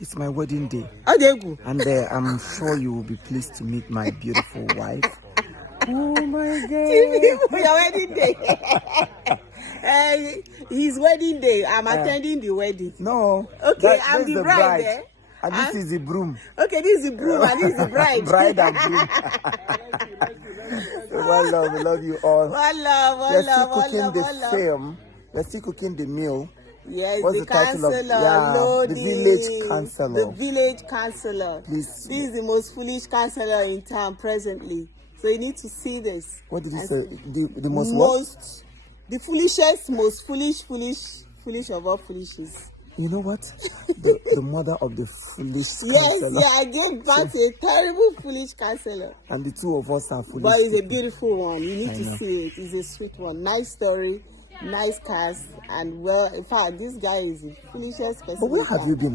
It's my wedding day. Adegu. And I'm sure you will be pleased to meet my beautiful wife. Oh my God. Your wedding day. His wedding day. I'm attending the wedding. No. Okay, I'm the bride. Eh? And this is the broom. Okay, this is the broom and this is the bride. Bride and broom. One love, we love you all. One love, one You're love, still one cooking love, the one love. film. You're still cooking the meal. Yes, What's the the title of counselor, the village counselor? The village counselor. Please. This is the most foolish counselor in town presently. So you need to see this. What did you say? The most what? The foolishest, most foolish of all foolishes. You know what? The mother of the foolish counselor. Yes, I gave birth to a terrible foolish counselor. And the two of us are foolish. But it's a beautiful one. You need to see it. It's a sweet one. Nice story, nice cast, and well, in fact, this guy is the foolishest person. But where have you been?